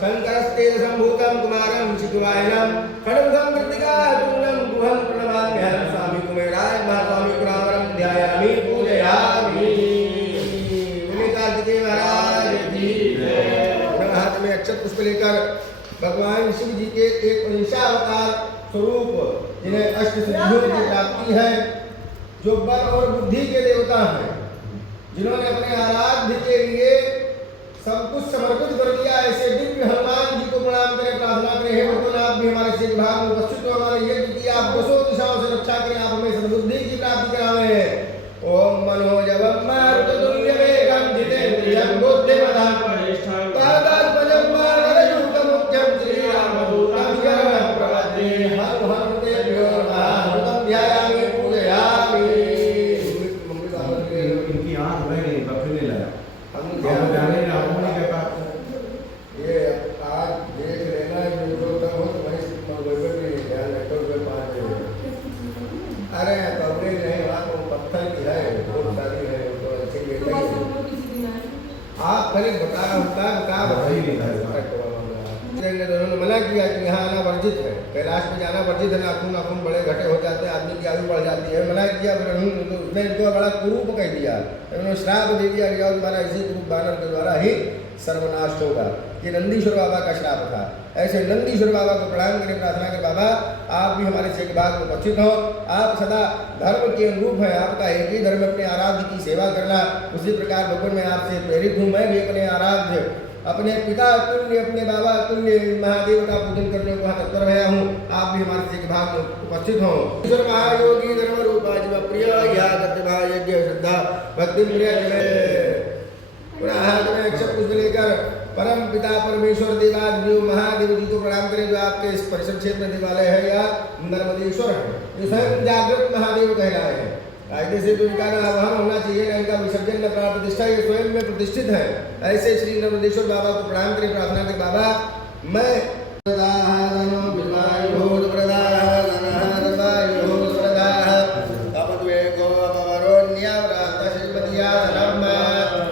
शंकरस्ते संभूतं कुमारं शिशुवायनं खड्गं कृतिकातुलं गुहं प्रणमाम्यहं स्वामी कुमेराय महास्वामी कुरावरं ध्यायामि पूजयामि। कार्तिकेय महाराज की जय। हाथ में अक्षत पुष्प लेकर भगवान शिव जी के एक अंशावतार स्वरूप जिन्हें अष्ट सिद्धियों की प्राप्ति है, जो बल और बुद्धि के देवता हैं, जिन्होंने अपने आराध्य के लिए सब कुछ समर्पित कर दिया, ऐसे दिव्य हनुमान जी को प्रणाम करें, प्रार्थना करें। हे भगवान, आप भी हमारे से भाग में उपस्थित हो, हमारे यज्ञ की आप दसों दिशाओं से रक्षा करें, आप हमें सद्बुद्धि की प्राप्ति करावें। ओम मनोजवम मारुततुल्य वेगं जितेन्द्रियं बुद्धिमतां वरिष्ठं वातात्मजं मारुतयुक्तं मुख्यं श्रीरामदूतं शरणं प्रपद्ये। हर हर देव्यो नमः ध्यायामि पूजयामि। इनकी आंख में नहीं पकड़ने लगा, हम ध्यान जाने ना होने के बाद ये आज देख लेना है, जो तक हो तो वही मंगलवार के ध्यान रखते हुए 5 बजे। अरे कमरे नहीं, वहाँ तो पत्थर की है, बहुत सारी है, तो अच्छी लेते हैं। आप पहले बता बताइए दोनों मना किया कि यहाँ आना वर्जित है, कैलाश में जाना वर्जित है, नाखून बड़े घटे हो जाते हैं, आदमी की आयु बढ़ जाती है, मना किया। फिर उसने इनको बड़ा कुरूप कह दिया, उन्होंने श्राप दे दिया कि तुम्हारा इसी कुरूप बानर के द्वारा ही सर्वनाश होगा। ये नंदीश्वर बाबा का श्राप था। ऐसे नंदीश्वर बाबा को प्रणाम करें, प्रार्थना करें, बाबा आप भी हमारे से भाग में उपस्थित हो, आप सदा धर्म के अनुरूप हैं, आपका एक ही धर्म अपने आराध्य की सेवा करना। उसी प्रकार भगवान मैं आपसे प्रेरित हूँ, मैं भी अपने आराध्य, अपने पिता तुल्य, अपने बाबा तुल्य महादेव का पूजन करने को तत्पर रहा हूँ। आप भी हमारे से भाग में उपस्थित हो। ईश्वर महायोगी धर्म रूपा जीव प्रिय या प्रतिभा यज्ञ श्रद्धा भक्ति प्रिय पुनः हाथ में अक्षत पुष्प लेकर परम पिता परमेश्वर देवादिदेव महादेव जी को प्रणाम करें, जो आपके इस परिसर क्षेत्र देवालय है या नर्मदेश्वर है, जो स्वयं जागृत महादेव कहलाए हैं। कायदे से तो इनका न आवाहन होना चाहिए, न इनका विसर्जन, न प्राण प्रतिष्ठा, ये स्वयं में प्रतिष्ठित है। ऐसे श्री नर्मदेश्वर बाबा को प्रणाम करें, प्रार्थना करें, बाबा मैं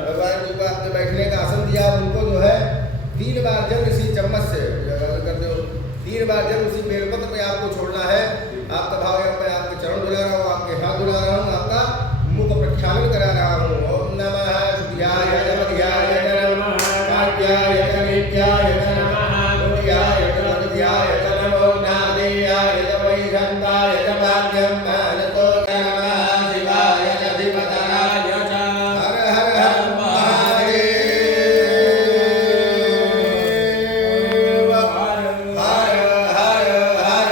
भगवान जी को आपने बैठने का आसन दिया, उनको जो है 3 बार जब इसी चम्मच से करते हो, 3 बार जब उसी बेलपत्र पे आपको छोड़ना है। आपका भाव है, मैं आपके चरण धुला रहा हूँ, आपके हाथ धुला रहा हूँ, आपका मुख प्रक्षालन करा रहा हूँ। ओम नमः शुद्धाय नमः नमः काट्याय नमित्याय नमः मुद्याय नमः नमो नादेयाय नमः गंधाय नमः मानतो नमः शिवाय नमः हर हर हर महादेव। हर हर हर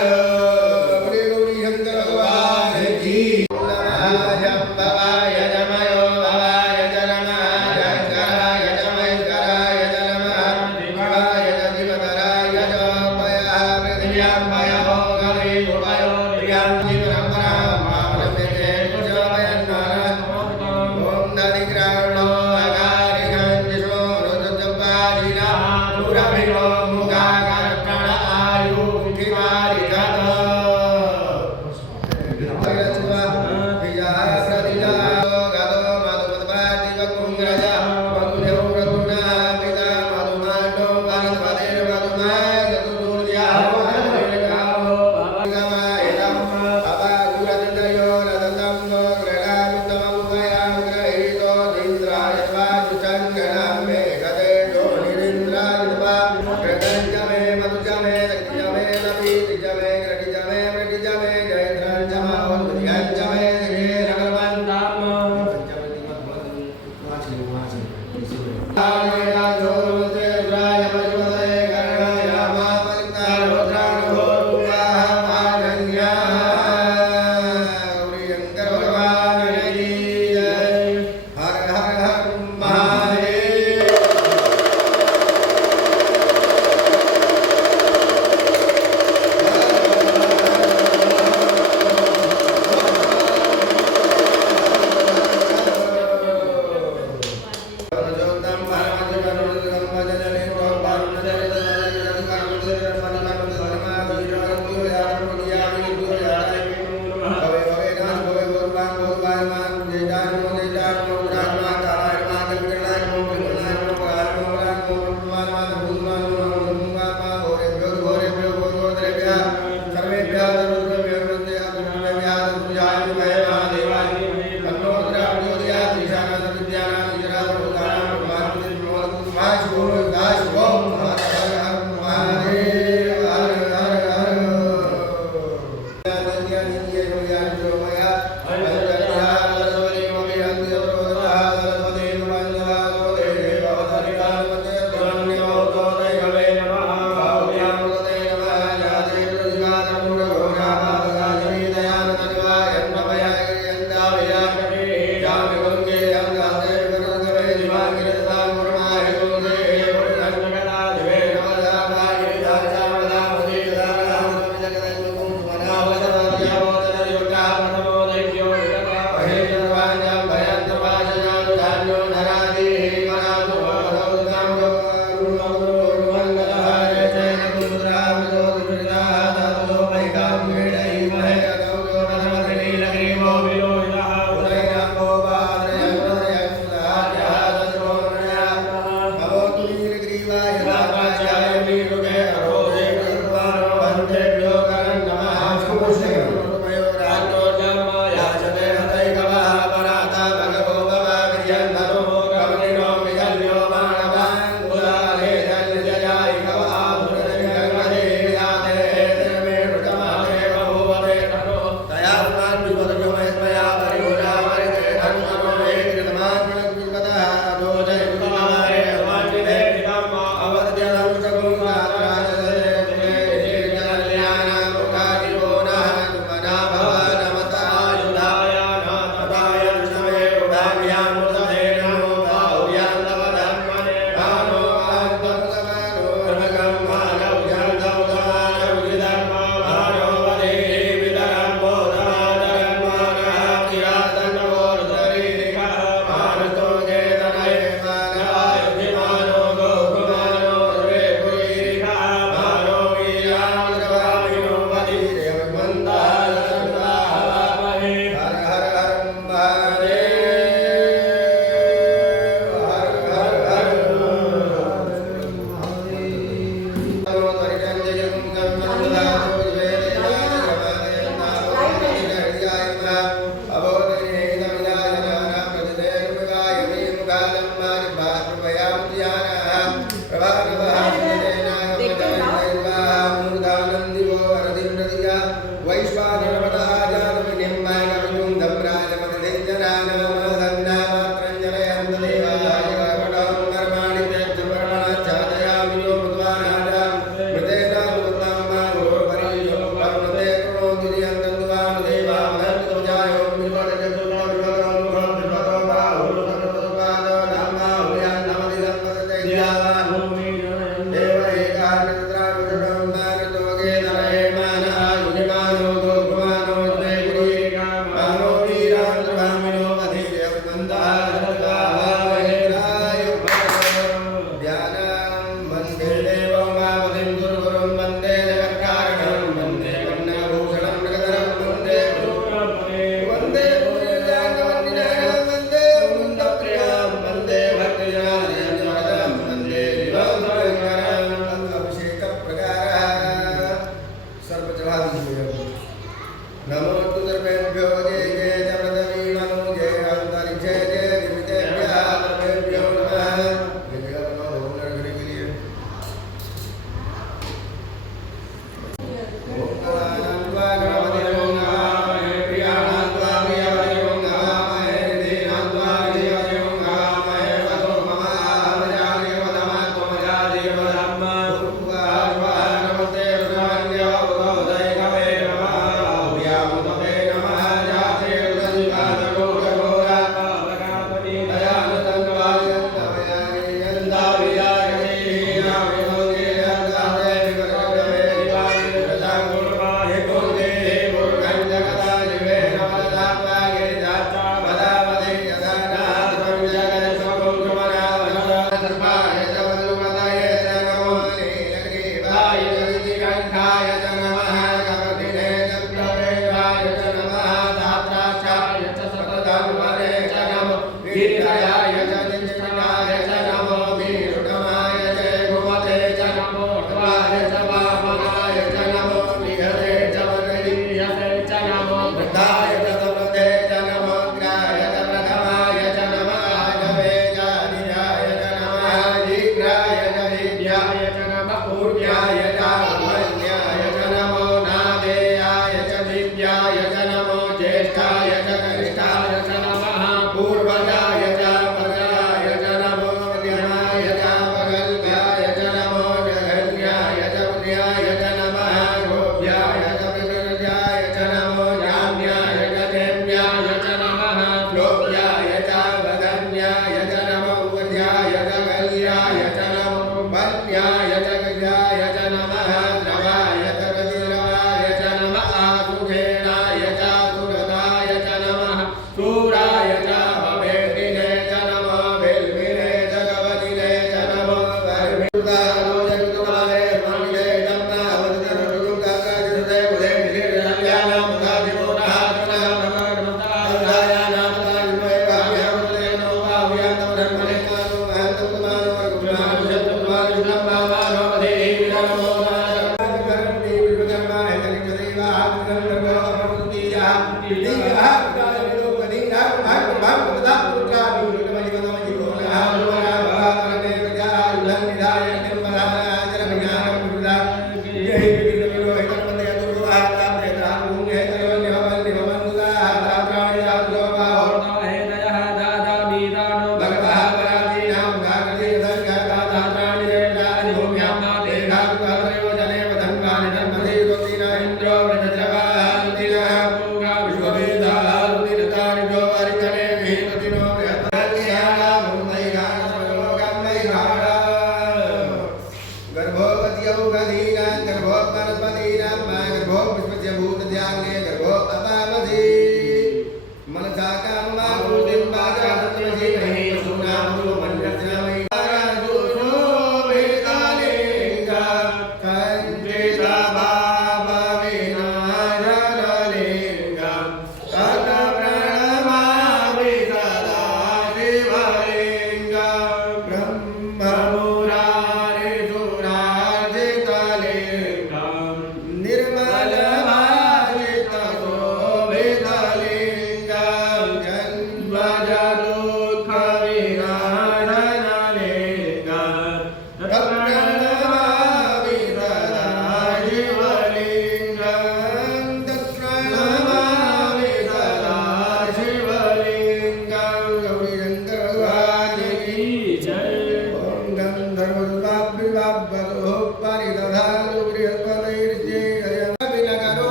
गौरी गौरी शंकर भगवान की नमः भवाय नमयो भवाय नमः शंकराय नमः शंकराय नमः शिवाय नमः जपया पृथिव्यां भयो गवे उभयो प्रियं परम्परां मामृते कुशलयन् ओम नदिग्राणो अगारिगंजो रुद्रजपादिना पुरभिनो मुखाकर्कण आयु किमारि गत भैरत्वा विजया प्रतिजा गतो मधुमत्पाति वकुंग्रज वकुंजो रघुना पिता मधुमानो भरतपतिर मधुमाय चतुर्या भगवान वन्याय च गजाय च नमः द्रवाय च गतिर्वाय च नमः सुखेणाय च सुरदाय च नमः सूराय च भवेदिने च नमः बिल्विने च गवदिने च नमः वर्मितालो जगुतमाले मन्ये धम्मा अवदन रुगुगाकाजते उदे मिलिरल्याना मुगादिमोनः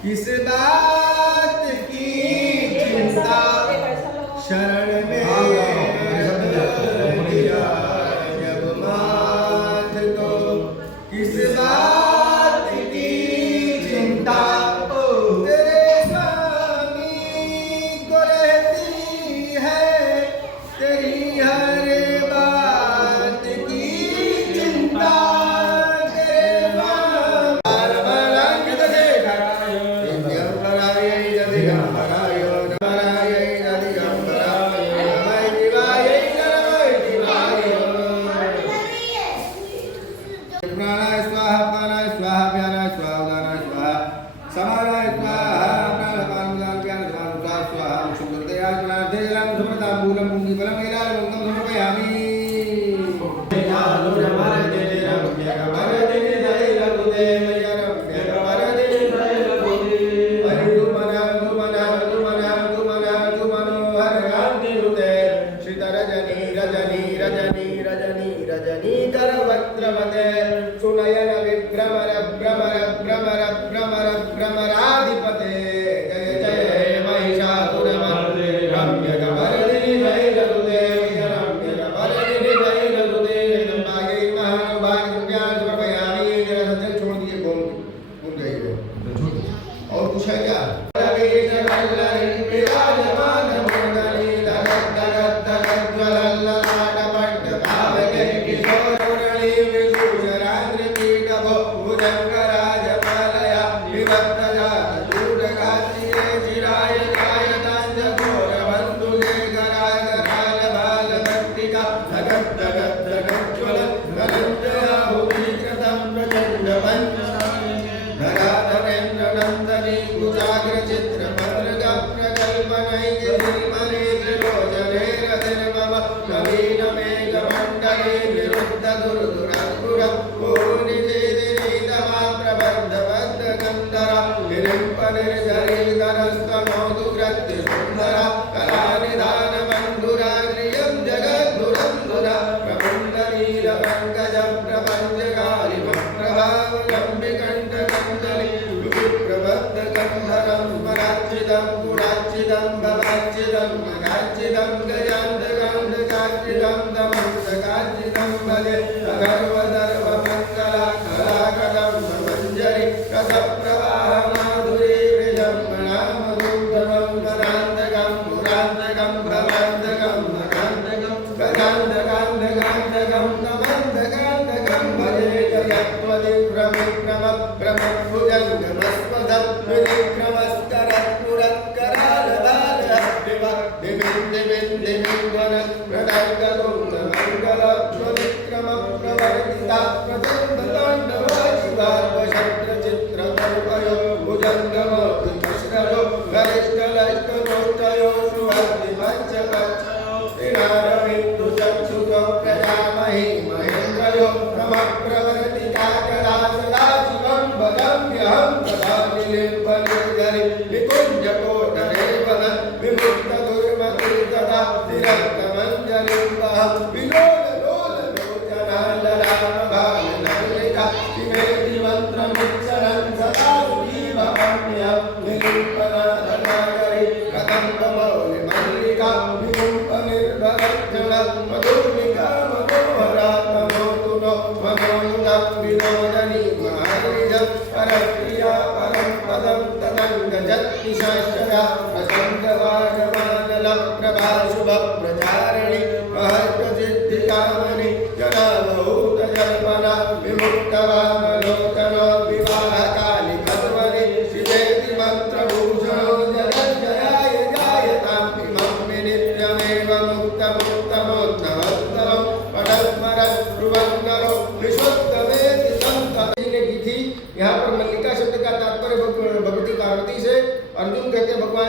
किस बात की चिंता शरण में दिया जब मात तो किस बात की चिंता तेरे स्वामी को रहती है तेरी हर बात की चिंता विभ्रमर भ्रमर भ्रमर भ्रमर भ्रमराधिपते जय जय महिषासुरमर्दे रम्य कमरदिनि जय रघुदेव रम्य कमरदिनि जय रघुदेव जगदम्बायै महानुभाग ज्ञान समर्पयामि। जरा सज्जन छोड़ दिए बोल गई हो और कुछ है क्या?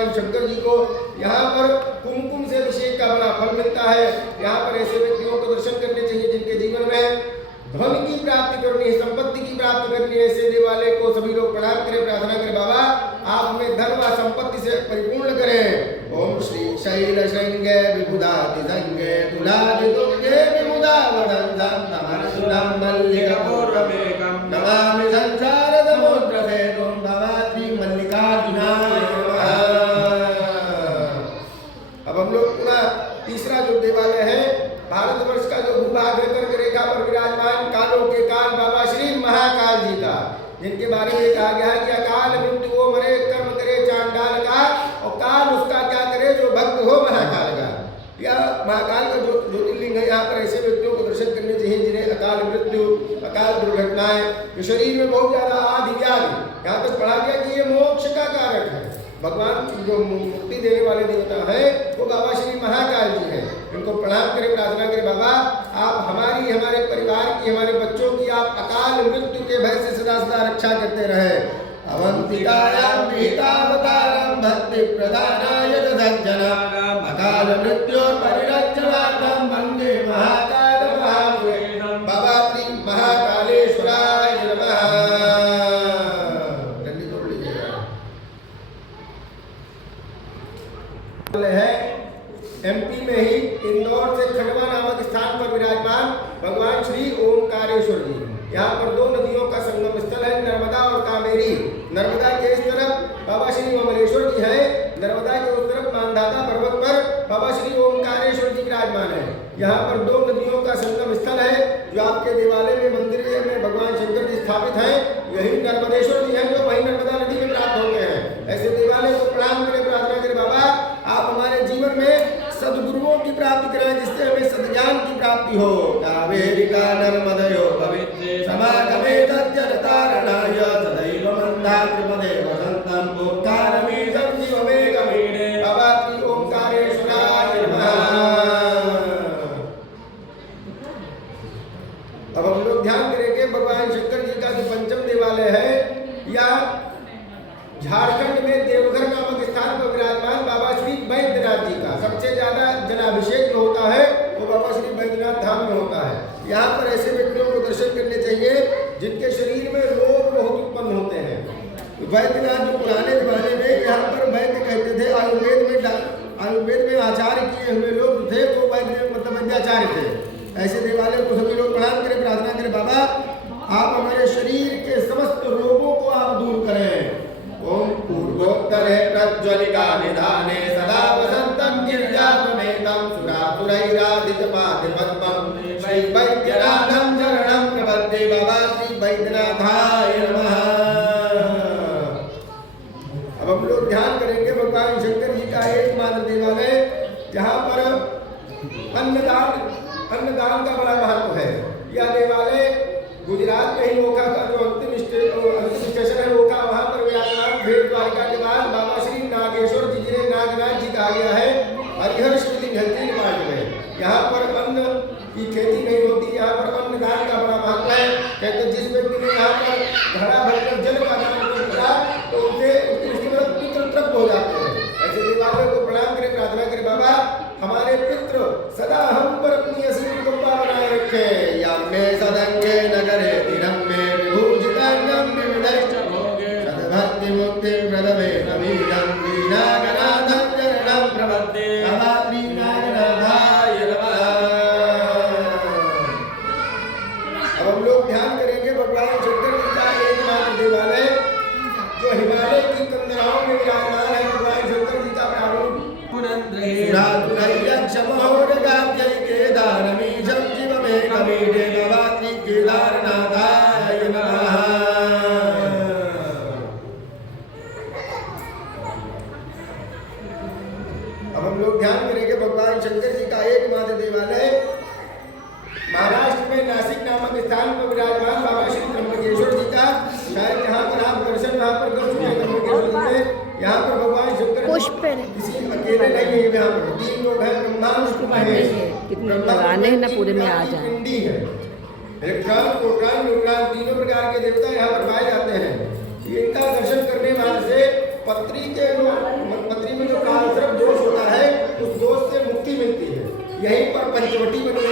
शंकर जी को यहाँ पर कुमकुम से अभिषेक का बड़ा फल मिलता है। यहाँ पर ऐसे व्यक्तियों को दर्शन करने चाहिए जिनके जीवन में धन की प्राप्ति करनी है, संपत्ति की प्राप्ति करनी है। ऐसे देवालय को सभी लोग प्रणाम करें, प्रार्थना करें, बाबा आप हमें धन व संपत्ति से परिपूर्ण करें। ओम श्री शैल श्रृंगे विबुधाति संगे तुलादि दुर्गे विबुधावदंतं तमर्षुदं मल्लिकापूर्वमेकं नमामि संसार समुद्रसेतुं भवात्री मल्लिकार्जुनाय नमः। अब हम लोग पुनः तीसरा जो देवालय है, भारतवर्ष का जो भूभाग कर्क रेखा पर विराजमान कालों के काल बाबा श्री महाकाल जी का, जिनके बारे में कहा गया है कि अकाल मृत्यु वो मरे, कर्म करे चांडाल का, और काल उसका क्या करे जो भक्त हो महाकाल का। या महाकाल का जो ज्योतिर्लिंग है, यहाँ पर ऐसे व्यक्तियों को दर्शन करने चाहिए जिन्हें अकाल मृत्यु, अकाल दुर्घटनाएं, जो शरीर में बहुत ज्यादा आदि व्याधि, यहाँ तक पढ़ा गया कि ये मोक्ष का कारक है। भगवान जो मुक्ति देने वाले देवता है वो बाबा श्री महाकाल जी हैं। इनको प्रणाम करें, प्रार्थना करें, बाबा आप हमारी, हमारे परिवार की, हमारे बच्चों की आप अकाल मृत्यु के भय से सदा सदा रक्षा करते रहे। अवंतिकायां विहितावतारं भक्ति प्रदानाय सज्जनानां अकाल मृत्यु परिरक्षणार्थं वन्दे महाकाल महापुरुषं बाबा श्री महाकालेश्वराय नमः। है एमपी में ही इंदौर से खंडवा नामक स्थान पर विराजमान भगवान श्री ओमकारेश्वर जी। यहाँ पर दो नदियों का नागेश्वर जी हैं, नर्मदा के उस तरफ मानधाता पर्वत पर बाबा श्री ओमकारेश्वर जी विराजमान है। यहाँ पर 2 नदियों का संगम स्थल है, जो आपके देवालय में मंदिर में भगवान शंकर जी स्थापित हैं। यही नर्मदेश्वर जी हैं, जो वही नर्मदा नदी में प्राप्त होते हैं। ऐसे देवालय को प्रणाम करें, प्रार्थना करें, बाबा आप हमारे जीवन में सद्गुरुओं की प्राप्ति कराएं, जिससे हमें सद्ज्ञान की प्राप्ति हो। कावेरिका नर्मदयो पवित्रे समागमे तज्जनतारणाय सदैव मन्दाकृपदे वसन्तं ओंकारमीशं शिवमेकमीडे बाबा श्री ओंकारेश्वराय नमः। अब हम लोग ध्यान करेंगे भगवान शंकर जी का जो पंचम देवालय है, या झारखंड में देवघर नामक स्थान पर विराजमान बाबा श्री बैद्यनाथ जी का सबसे ज्यादा जनाभिषेक जो होता है वो बाबा श्री बैद्यनाथ धाम में होता है। यहाँ पर ऐसे व्यक्तियों को दर्शन करने चाहिए जिनके शरीर में रोग बहुत उत्पन्न होते हैं। वैद्यनाथ जो पुराने जमाने में यहाँ पर वैद्य कहते थे, आयुर्वेद में आचार्य किए हुए लोग थे, वो वैद्य मतलब वैद्याचार्य थे। ऐसे देवालय को सभी लोग प्रणाम करें, प्रार्थना करें, बाबा आप हमारे शरीर के समस्त रोगों को आप दूर करें। ओम पूर्वोत्तरे प्रज्वलिका निधाने सदा वसंतं गिरिजासमेतं सुरासुरैरादितपादिपद्मं श्री वैद्यनाथं शरणं प्रपद्ये बाबा श्री वैद्यनाथाय नमः। अब हम लोग ध्यान करेंगे भगवान शंकर जी का एकमात्र देवालय जहाँ पर अन्नदान का बड़ा महत्व है। यह देवालय गुजरात में ही ओखा का जो अंतिम स्टेशन है ओखा, वहाँ पर विराजमान भेद द्वारिका के बाद बाबा श्री नागेश्वर जी जिन्हें नागनाथ जी कहा गया है, हरिहर शिवलिंग है 3 पार्ट में। यहाँ पर अन्न की खेती नहीं होती, यहाँ पर अन्नदान का बड़ा महत्व है। कहते जिस व्यक्ति ने यहाँ पर घड़ा भरकर जल का दान किया तो उसके बाद पितृ तृप्त हो जाते हैं। ऐसे देवालय को प्रणाम करें, प्रार्थना करें, बाबा हमारे पितृ सदा हम पर अपनी असीम कृपा बनाए रखे। या में सदंगे नगरे दिनम में विभूषितंगम विविधश्च भोगे सद्भक्ति मुक्ति प्रदमे नवीनं दीनागनाथं शरणं प्रपद्ये बाबा श्री नागनाथाय नमः। अब हम लोग ध्यान करेंगे भगवान शंकर जी का एकमात्र देवालय जो हिमालय की कंदराओं में विराजमान है। भगवान शंकर जी का प्रारूप केदारमीशं शिवमेकमीडे बाबा श्री केदारनाथाय नमः। अब हम लोग ध्यान करेंगे भगवान शंकर जी का एकमात्र देवालय महाराष्ट्र में नासिक नामक स्थान पर विराजमान बाबा श्री त्र्यंबकेश्वर जी का। शायद जहाँ पर आप दर्शन वहाँ पर कर चुके हैं त्र्यंबकेश्वर जी में। यहाँ पर भगवान शंकर किसी अकेले नहीं है, यहाँ पर 3 लोग हैं, ब्रह्मा कितने लगाने हैं ना पूरे में आ जाए। पिंडी है, इलेक्ट्रॉन प्रोटॉन न्यूट्रॉन तीनों प्रकार के देवता यहाँ पर पाए जाते हैं। इनका दर्शन करने वाले से पत्री में जो कालसर्प दोष होता है उस दोष से मुक्ति मिलती है। यहीं पर पंचवटी बनी